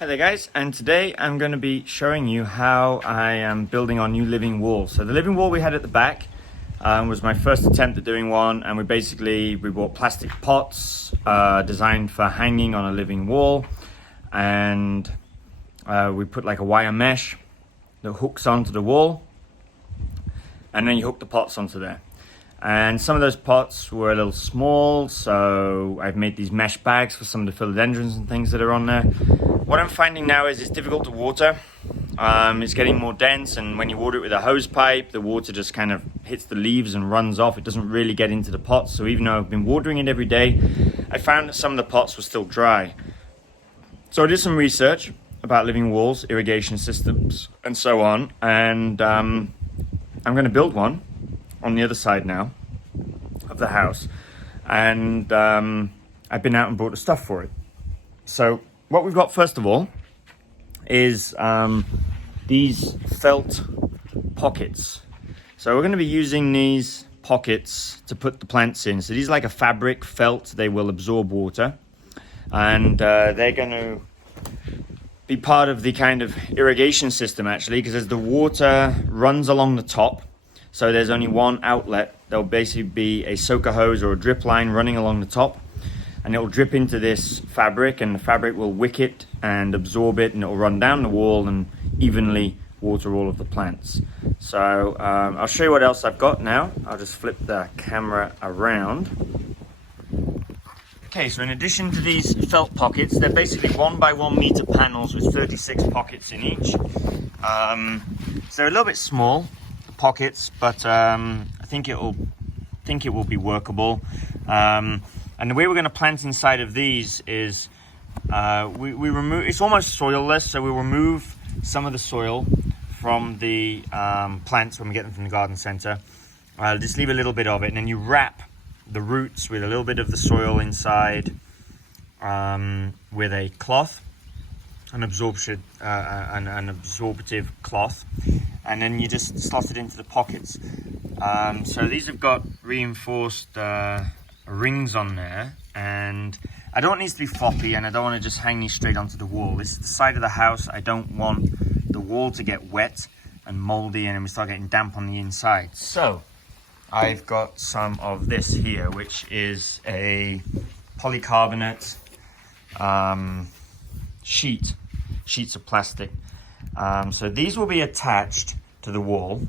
Hi there guys, and today I'm going to be showing you how I am building our new living wall. So the living wall we had at the back was my first attempt at doing one, and we bought plastic pots designed for hanging on a living wall, and we put like a wire mesh that hooks onto the wall, and then you hook the pots onto there. And some of those pots were a little small, so I've made these mesh bags for some of the philodendrons and things that are on there. What I'm finding now is it's difficult to water. It's getting more dense, and when you water it with a hose pipe, the water just kind of hits the leaves and runs off. It doesn't really get into the pots. So even though I've been watering it every day, I found that some of the pots were still dry. So I did some research about living walls, irrigation systems, and so on. And I'm going to build one on the other side now of the house. And I've been out and bought the stuff for it. So what we've got first of all is these felt pockets. So we're going to be using these pockets to put the plants in. So these are like a fabric felt. They will absorb water, and they're going to be part of the kind of irrigation system actually, because as the water runs along the top, so there's only one outlet, there'll basically be a soaker hose or a drip line running along the top, and it will drip into this fabric, and the fabric will wick it and absorb it, and it will run down the wall and evenly water all of the plants. So I'll show you what else I've got now. I'll just flip the camera around. Okay, so in addition to these felt pockets, they're basically 1 by 1 meter panels with 36 pockets in each. So they're a little bit small, the pockets, but I think it will be workable. And the way we're going to plant inside of these is we remove, it's almost soilless, so we remove some of the soil from the plants when we get them from the garden center. Just leave a little bit of it, and then you wrap the roots with a little bit of the soil inside with a cloth, an absorptive cloth, and then you just slot it into the pockets. So these have got reinforced rings on there, and I don't want these to be floppy, and I don't want to just hang these straight onto the wall. This is the side of the house. I don't want the wall to get wet and moldy and then we start getting damp on the inside. So I've got some of this here, which is a polycarbonate sheets of plastic. So these will be attached to the wall,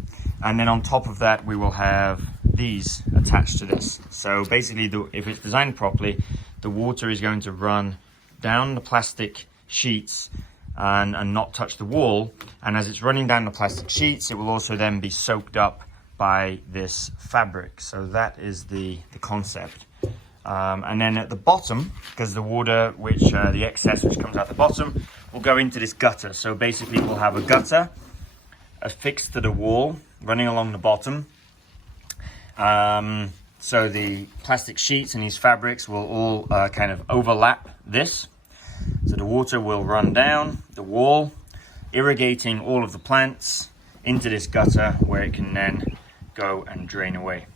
and then on top of that we will have these attached to this. So basically, if it's designed properly, the water is going to run down the plastic sheets and not touch the wall, and as it's running down the plastic sheets, it will also then be soaked up by this fabric. So that is the concept. And then at the bottom, because the water the excess which comes out the bottom will go into this gutter. So basically we'll have a gutter affixed to the wall running along the bottom. So the plastic sheets and these fabrics will all kind of overlap this. So the water will run down the wall, irrigating all of the plants into this gutter, where it can then go and drain away.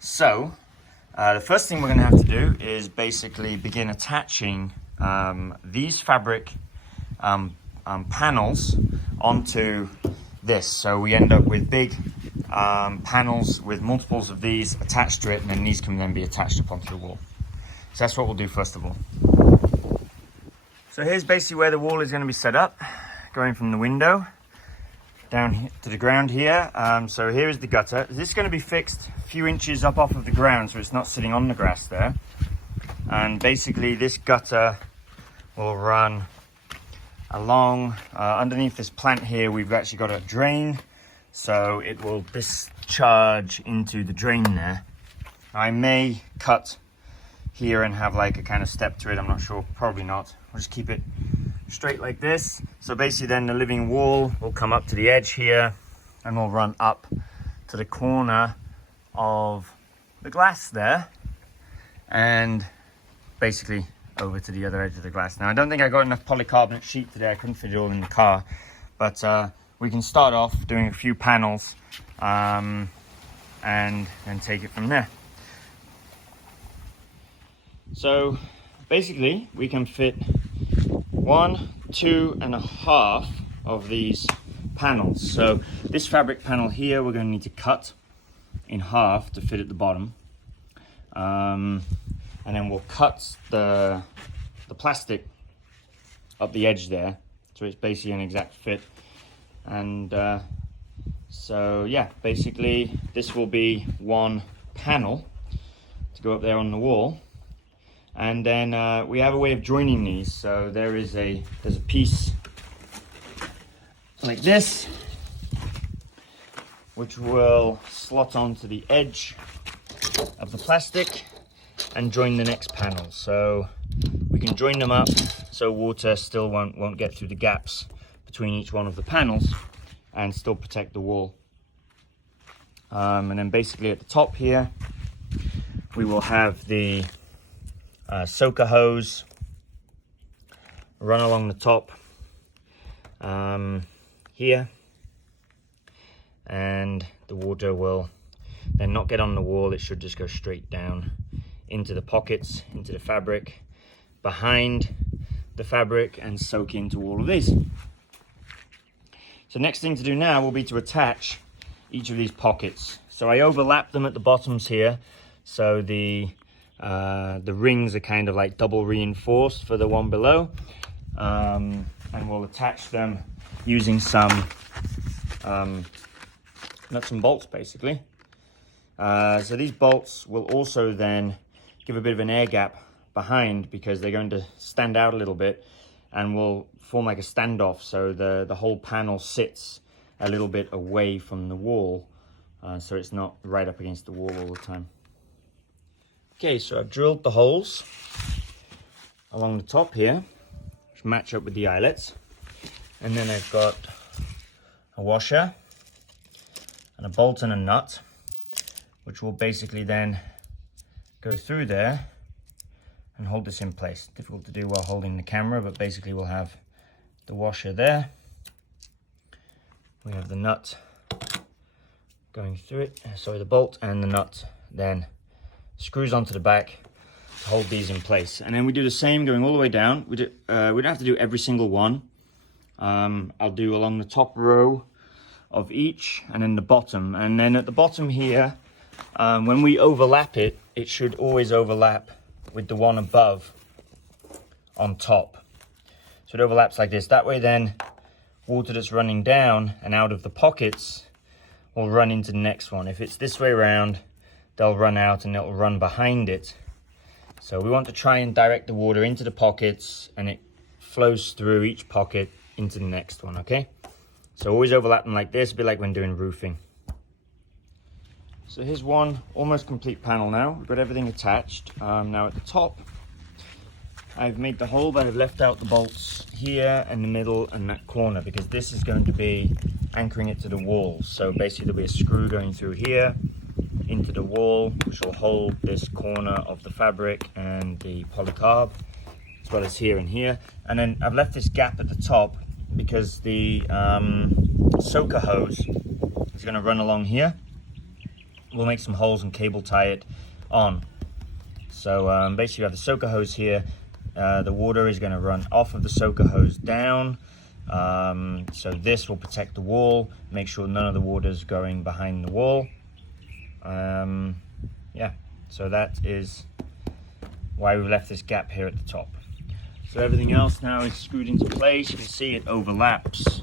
So the first thing we're going to have to do is basically begin attaching these fabric panels onto this. So we end up with big panels with multiples of these attached to it, and then these can then be attached up onto the wall. So that's what we'll do first of all. So here's basically where the wall is going to be set up, going from the window down to the ground here. So here is the gutter. This is going to be fixed a few inches up off of the ground, so it's not sitting on the grass there. And basically this gutter will run along underneath this plant here. We've actually got a drain, so it will discharge into the drain there. I may cut here and have like a kind of step to it, I'm not sure, probably not. I'll just keep it straight like this. So basically then the living wall will come up to the edge here, and will run up to the corner of the glass there, and basically over to the other edge of the glass. Now I don't think I got enough polycarbonate sheet today, I couldn't fit it all in the car, but we can start off doing a few panels and then take it from there. So basically we can fit 1, 2.5 of these panels. So this fabric panel here, we're going to need to cut in half to fit at the bottom. And then we'll cut the plastic up the edge there, so it's basically an exact fit. And so yeah, basically this will be one panel to go up there on the wall. And then we have a way of joining these. So there's a piece like this, which will slot onto the edge of the plastic and join the next panel. So we can join them up so water still won't get through the gaps between each one of the panels and still protect the wall. And then basically at the top here, we will have the soaker hose run along the top here, and the water will then not get on the wall. It should just go straight down into the pockets, into the fabric, behind the fabric, and soak into all of these. So next thing to do now will be to attach each of these pockets. So I overlap them at the bottoms here, so the rings are kind of like double reinforced for the one below, and we'll attach them using some nuts and bolts basically. So these bolts will also then give a bit of an air gap behind, because they're going to stand out a little bit and will form like a standoff, so the whole panel sits a little bit away from the wall, so it's not right up against the wall all the time. Okay, so I've drilled the holes along the top here, which match up with the eyelets, and then I've got a washer and a bolt and a nut, which will basically then go through there and hold this in place. Difficult to do while holding the camera, but basically we'll have the washer there. We have the nut going through it, sorry, the bolt and the nut then screws onto the back to hold these in place. And then we do the same going all the way down. We don't have to do every single one. I'll do along the top row of each and then the bottom. And then at the bottom here, when we overlap it, it should always overlap with the one above on top. So it overlaps like this. That way then water that's running down and out of the pockets will run into the next one. If it's this way around, they'll run out and it'll run behind it. So we want to try and direct the water into the pockets, and it flows through each pocket into the next one, okay? So always overlap them like this, a bit like when doing roofing. So here's one almost complete panel now. We've got everything attached. Now at the top, I've made the hole, but I've left out the bolts here and the middle and that corner, because this is going to be anchoring it to the wall. So basically there'll be a screw going through here into the wall, which will hold this corner of the fabric and the polycarb, as well as here and here. And then I've left this gap at the top because the soaker hose is going to run along here. We'll make some holes and cable tie it on. So basically you have the soaker hose here. The water is going to run off of the soaker hose down. So this will protect the wall, make sure none of the water is going behind the wall. Yeah, so that is why we've left this gap here at the top. So everything else now is screwed into place. You can see it overlaps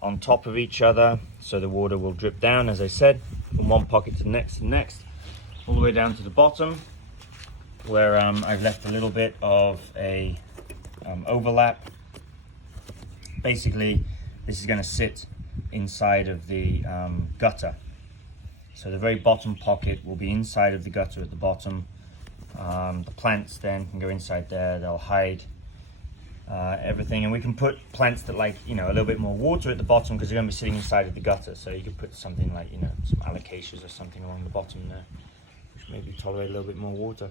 on top of each other, so the water will drip down, as I said, from one pocket to the next and next, all the way down to the bottom, where I've left a little bit of a overlap. Basically, this is going to sit inside of the gutter. So the very bottom pocket will be inside of the gutter at the bottom. The plants then can go inside there. They'll hide everything, and we can put plants that like, you know, a little bit more water at the bottom, because they're going to be sitting inside of the gutter. So you could put something like, you know, some alocasias or something along the bottom there, which maybe tolerate a little bit more water.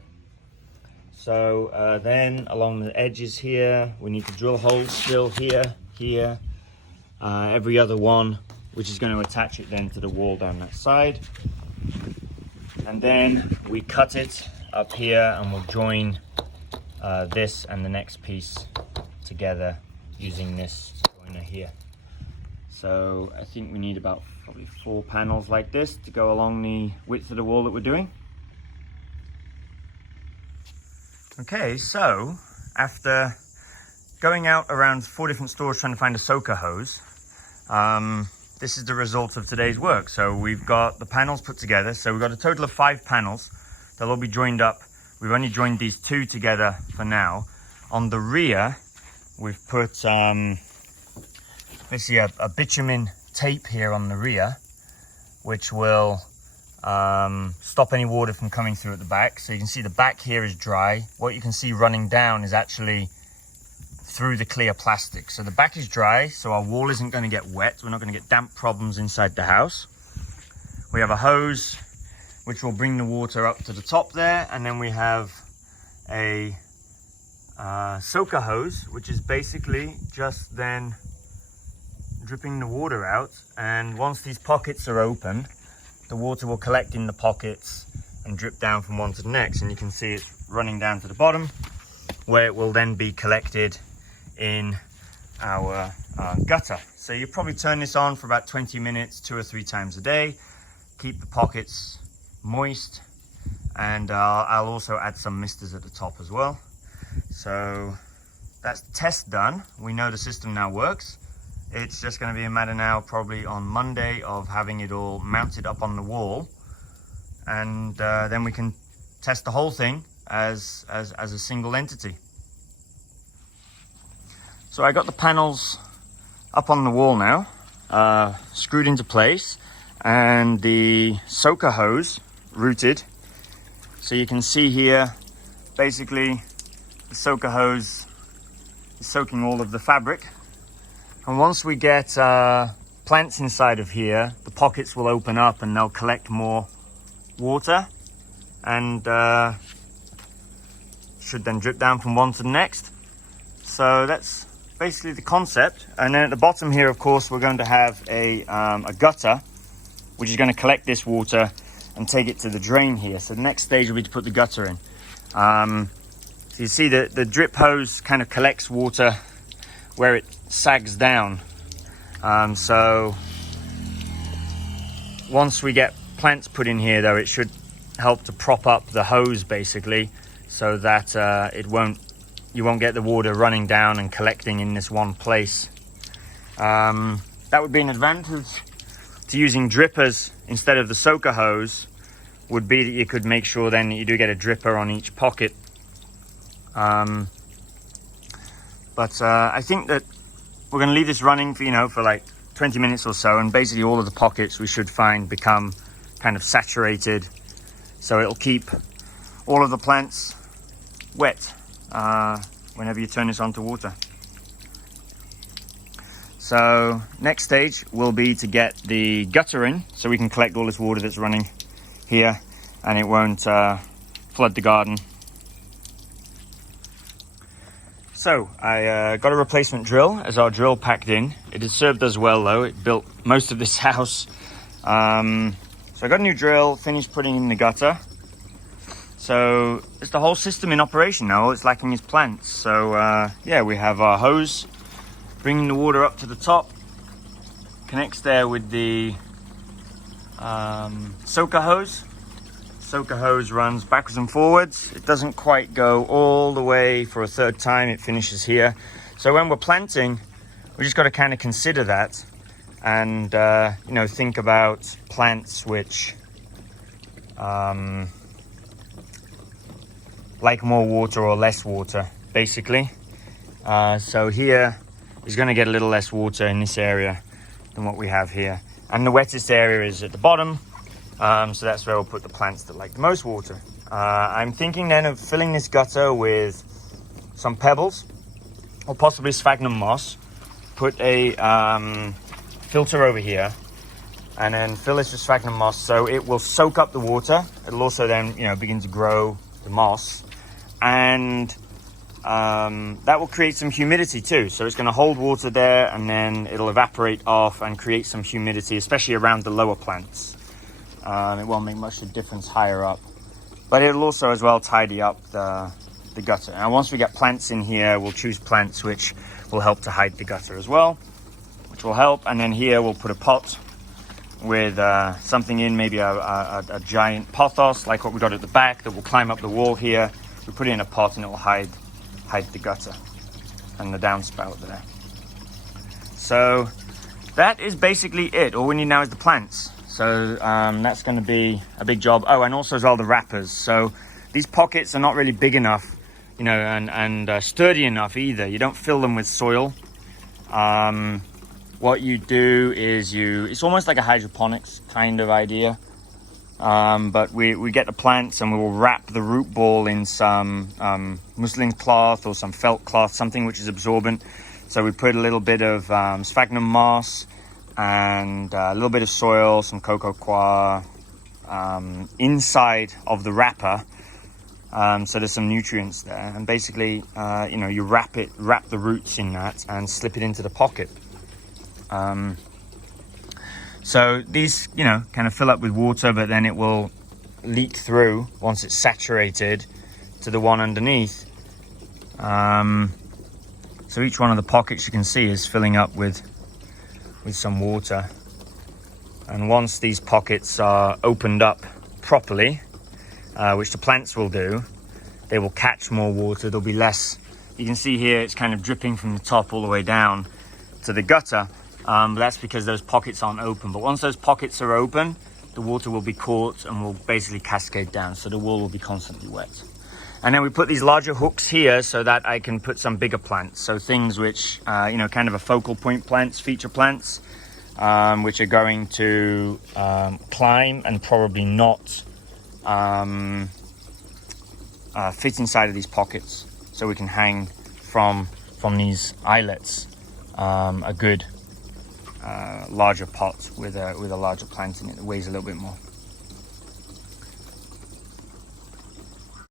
So then along the edges here, we need to drill holes still here, every other one, which is going to attach it then to the wall down that side. And then we cut it up here, and we'll join this and the next piece together using this joiner here. So I think we need about probably 4 panels like this to go along the width of the wall that we're doing. Okay, so after going out around 4 different stores trying to find a soaker hose, this is the result of today's work. So we've got the panels put together. So we've got a total of 5 panels. They'll all be joined up. We've only joined these 2 together for now. On the rear, we've put basically a bitumen tape here on the rear, which will stop any water from coming through at the back. So you can see the back here is dry. What you can see running down is actually through the clear plastic. So the back is dry, so our wall isn't going to get wet. We're not going to get damp problems inside the house. We have a hose which will bring the water up to the top there, and then we have a soaker hose, which is basically just then dripping the water out. And once these pockets are open, the water will collect in the pockets and drip down from one to the next. And you can see it running down to the bottom, where it will then be collected in our gutter. So you probably turn this on for about 20 minutes, 2 or 3 times a day. Keep the pockets moist, and I'll also add some misters at the top as well. So that's the test done. We know the system now works. It's just going to be a matter now, probably on Monday, of having it all mounted up on the wall, and then we can test the whole thing as a single entity. So I got the panels up on the wall now, screwed into place, and the soaker hose routed. So you can see here, basically the soaker hose is soaking all of the fabric. And once we get plants inside of here, the pockets will open up and they'll collect more water, and should then drip down from one to the next. So that's basically the concept. And then at the bottom here, of course, we're going to have a gutter, which is going to collect this water and take it to the drain here. So the next stage will be to put the gutter in. So you see the drip hose kind of collects water where it sags down. So once we get plants put in here, though, it should help to prop up the hose basically, so that you won't get the water running down and collecting in this one place. That would be an advantage to using drippers instead of the soaker hose, would be that you could make sure then that you do get a dripper on each pocket. But I think that we're going to leave this running for like 20 minutes or so, and basically all of the pockets we should find become kind of saturated, so it'll keep all of the plants wet whenever you turn this on to water. So next stage will be to get the gutter in, so we can collect all this water that's running here and it won't flood the garden. So I got a replacement drill as our drill packed in. It has served us well though. It built most of this house. So I got a new drill, finished putting in the gutter. So it's the whole system in operation now. All it's lacking is plants. So yeah, we have our hose bringing the water up to the top. Connects there with the soaker hose. Soaker hose runs backwards and forwards. It doesn't quite go all the way for a third time. It finishes here. So when we're planting, we just got to kind of consider that, and think about plants which like more water or less water, basically. So here is going to get a little less water in this area than what we have here, and the wettest area is at the bottom. So that's where we'll put the plants that like the most water. I'm thinking then of filling this gutter with some pebbles or possibly sphagnum moss. Put a filter over here and then fill this with sphagnum moss, so it will soak up the water. It'll also then begin to grow the moss, and that will create some humidity too. So it's going to hold water there, and then it'll evaporate off and create some humidity, especially around the lower plants. It won't make much of a difference higher up, but it'll also as well tidy up the the gutter. Now once we get plants in here, we'll choose plants which will help to hide the gutter as well, which will help. And then here we'll put a pot with something in, maybe a giant pothos like what we got at the back that will climb up the wall here. We put it in a pot and it will hide the gutter and the downspout there. So that is basically it. All we need now is the plants. So that's going to be a big job. Oh, and also as well the wrappers. So these pockets are not really big enough, you know, and sturdy enough either. You don't fill them with soil. What you do is it's almost like a hydroponics kind of idea. But we get the plants and we will wrap the root ball in some muslin cloth or some felt cloth, something which is absorbent. So we put a little bit of sphagnum moss and a little bit of soil, some cocoa coir inside of the wrapper. So there's some nutrients there. And basically, you know, you wrap the roots in that and slip it into the pocket. So these, you know, kind of fill up with water, but then it will leak through once it's saturated to the one underneath. So each one of the pockets you can see is filling up with some water. And once these pockets are opened up properly, which the plants will do, they will catch more water. There'll be less. You can see here it's kind of dripping from the top all the way down to the gutter. But that's because those pockets aren't open. But once those pockets are open, the water will be caught and will basically cascade down. So the wall will be constantly wet. And then we put these larger hooks here so that I can put some bigger plants. So things which, you know, kind of a focal point plants, feature plants, which are going to climb and probably not fit inside of these pockets. So we can hang from these eyelets a good larger pot with a larger plant in it that weighs a little bit more.